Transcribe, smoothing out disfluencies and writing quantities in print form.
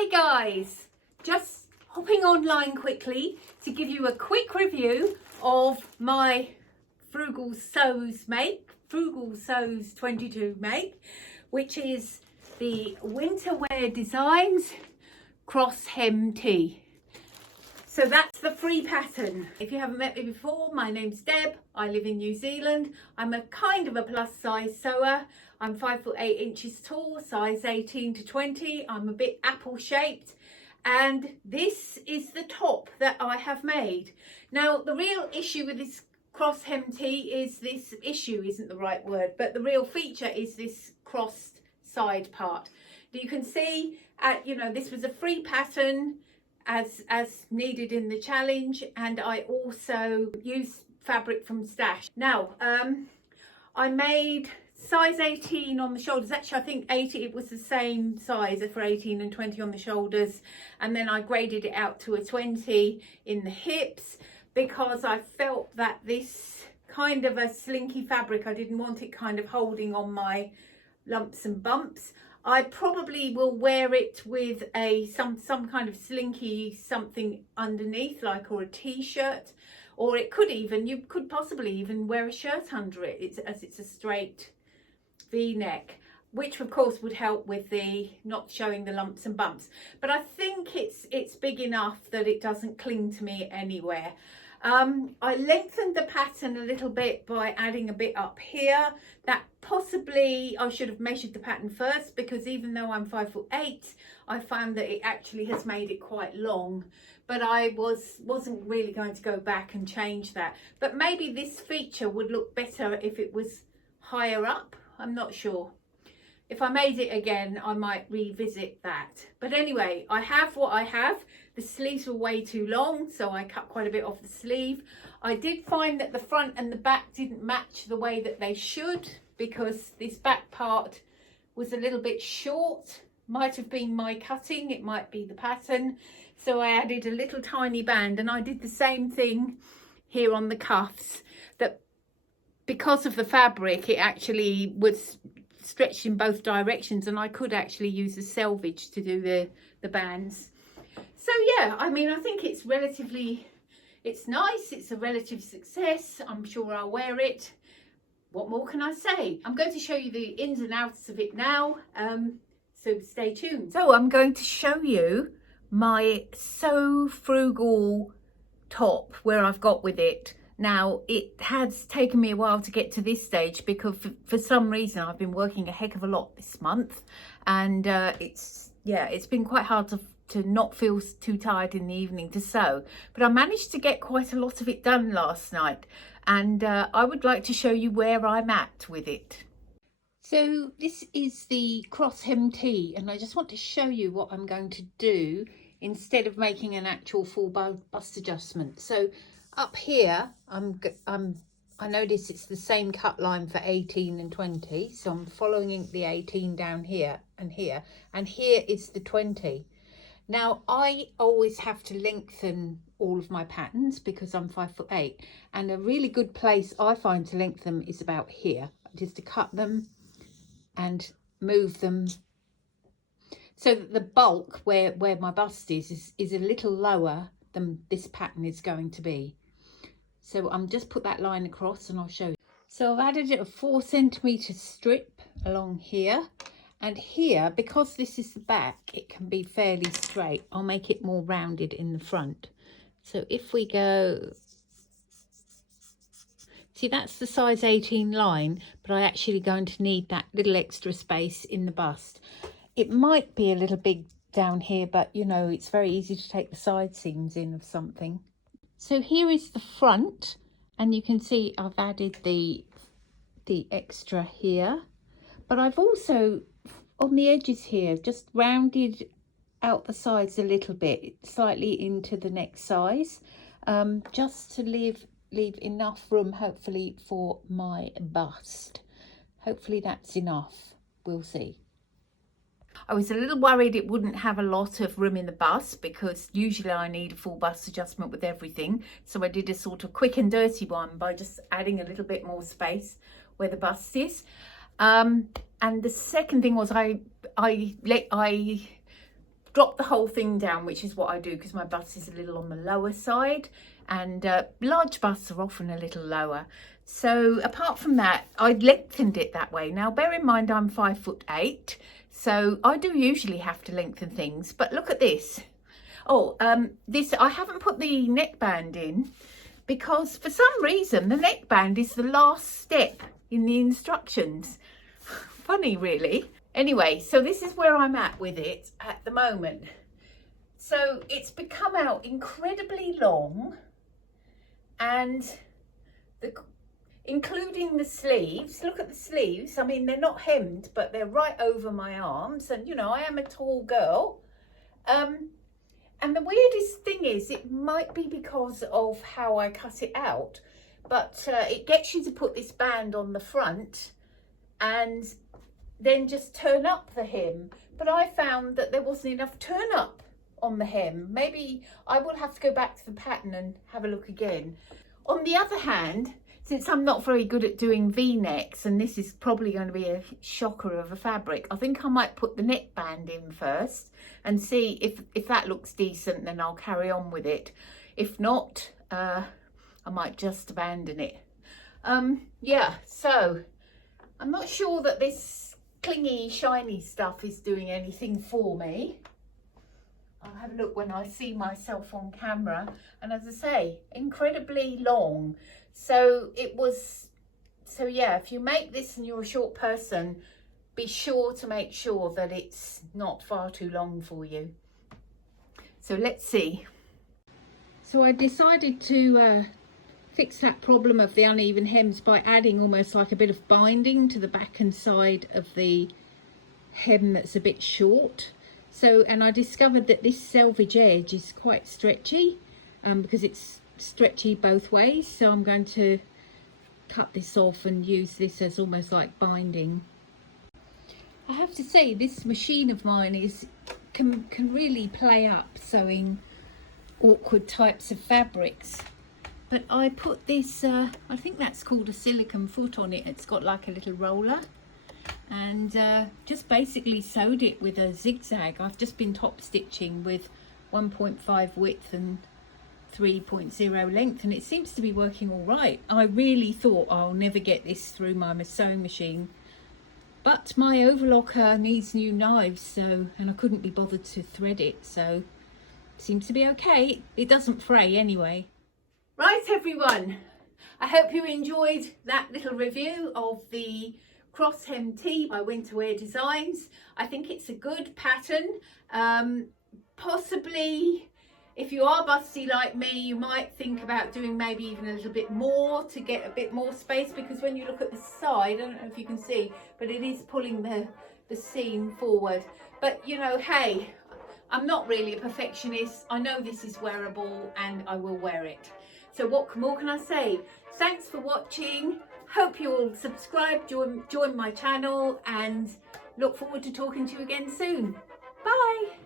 Hi guys, just hopping online quickly to give you a quick review of my Frugal Sews 22 make, which is the Winter Wear Designs Cross Hem Tee. So that's the free pattern. If you haven't met me before, my name's Deb. I live in New Zealand. I'm a kind of a plus size sewer. I'm 5'8" tall, size 18 to 20. I'm a bit apple shaped. And this is the top that I have made. Now, the real issue with this cross hem tee is this issue isn't the right word, but the real feature is this crossed side part. You can see, this was a free pattern as needed in the challenge, and I also used fabric from Stash. Now I made size 18 on the shoulders. Actually, I think 80, it was the same size for 18 and 20 on the shoulders, and then I graded it out to a 20 in the hips because I felt that this kind of a slinky fabric, I didn't want it kind of holding on my lumps and bumps. I probably will wear it with some kind of slinky something underneath, or a t-shirt, or you could possibly even wear a shirt under it, as it's a straight v-neck, which of course would help with the not showing the lumps and bumps. But I think it's big enough that it doesn't cling to me anywhere. I lengthened the pattern a little bit by adding a bit up here. That possibly I should have measured the pattern first, because even though I'm 5'8", I found that it actually has made it quite long. But I wasn't really going to go back and change that. But maybe this feature would look better if it was higher up. I'm not sure. If I made it again, I might revisit that. But anyway, I have what I have. The sleeves were way too long, so I cut quite a bit off the sleeve. I did find that the front and the back didn't match the way that they should, because this back part was a little bit short. Might have been my cutting, it might be the pattern. So I added a little tiny band, and I did the same thing here on the cuffs. That because of the fabric, it actually was stretched in both directions, and I could actually use the selvage to do the bands. So yeah, I think it's nice, it's a relative success. I'm sure I'll wear it. What more can I say? I'm going to show you the ins and outs of it now, so stay tuned. So I'm going to show you my So Frugal top, where I've got with it. Now, it has taken me a while to get to this stage, because for some reason I've been working a heck of a lot this month, and it's been quite hard to not feel too tired in the evening to sew. But I managed to get quite a lot of it done last night, and I would like to show you where I'm at with it. So this is the cross hem tee, and I just want to show you what I'm going to do instead of making an actual full bust adjustment. So up here, I notice it's the same cut line for 18 and 20. So I'm following the 18 down here, and here is the 20. Now, I always have to lengthen all of my patterns because I'm 5'8", and a really good place I find to lengthen them is about here, just to cut them and move them so that the bulk where my bust is a little lower than this pattern is going to be. So I'm just put that line across, and I'll show you. So I've added a 4 centimetre strip along here, and here, because this is the back, it can be fairly straight. I'll make it more rounded in the front. So if we go, see, that's the size 18 line, but I actually going to need that little extra space in the bust. It might be a little big down here, but it's very easy to take the side seams in of something. So here is the front, and you can see I've added the extra here, but I've also on the edges here just rounded out the sides a little bit, slightly into the next size, just to leave enough room, hopefully, for my bust. Hopefully that's enough, we'll see. I was a little worried it wouldn't have a lot of room in the bust, because usually I need a full bust adjustment with everything. So I did a sort of quick and dirty one by just adding a little bit more space where the bust is. And the second thing was I drop the whole thing down, which is what I do because my bust is a little on the lower side, and large busts are often a little lower. So apart from that, I lengthened it that way. Now bear in mind I'm 5'8", so I do usually have to lengthen things, but look at this. This, I haven't put the neckband in because for some reason the neckband is the last step in the instructions. Funny really. Anyway, so this is where I'm at with it at the moment. So it's become out incredibly long, and including the sleeves. Look at the sleeves. I mean, they're not hemmed, but they're right over my arms, and you know, I am a tall girl. And the weirdest thing is, it might be because of how I cut it out, but it gets you to put this band on the front and then just turn up the hem. But I found that there wasn't enough turn up on the hem. Maybe I will have to go back to the pattern and have a look again. On the other hand, since I'm not very good at doing V-necks, and this is probably going to be a shocker of a fabric, I think I might put the neckband in first and see if that looks decent, then I'll carry on with it. If not, I might just abandon it. Yeah, so I'm not sure that this clingy, shiny stuff is doing anything for me. I'll have a look when I see myself on camera. And as I say, incredibly long. So yeah, if you make this and you're a short person, be sure to make sure that it's not far too long for you. So let's see. So I decided to fix that problem of the uneven hems by adding almost like a bit of binding to the back and side of the hem that's a bit short. So, and I discovered that this selvage edge is quite stretchy because it's stretchy both ways. So I'm going to cut this off and use this as almost like binding. I have to say, this machine of mine can really play up sewing awkward types of fabrics. But I put this, I think that's called a silicone foot on it. It's got like a little roller, and just basically sewed it with a zigzag. I've just been top stitching with 1.5 width and 3.0 length, and it seems to be working all right. I really thought I'll never get this through my sewing machine, but my overlocker needs new knives, and I couldn't be bothered to thread it, so it seems to be okay. It doesn't fray anyway. Right everyone, I hope you enjoyed that little review of the Cross Hem Tee by Winter Wear Designs. I think it's a good pattern. Possibly, if you are busty like me, you might think about doing maybe even a little bit more to get a bit more space, because when you look at the side, I don't know if you can see, but it is pulling the seam forward. But you know, hey, I'm not really a perfectionist. I know this is wearable and I will wear it. So what more can I say? Thanks for watching. Hope you all subscribe, join my channel, and look forward to talking to you again soon. Bye.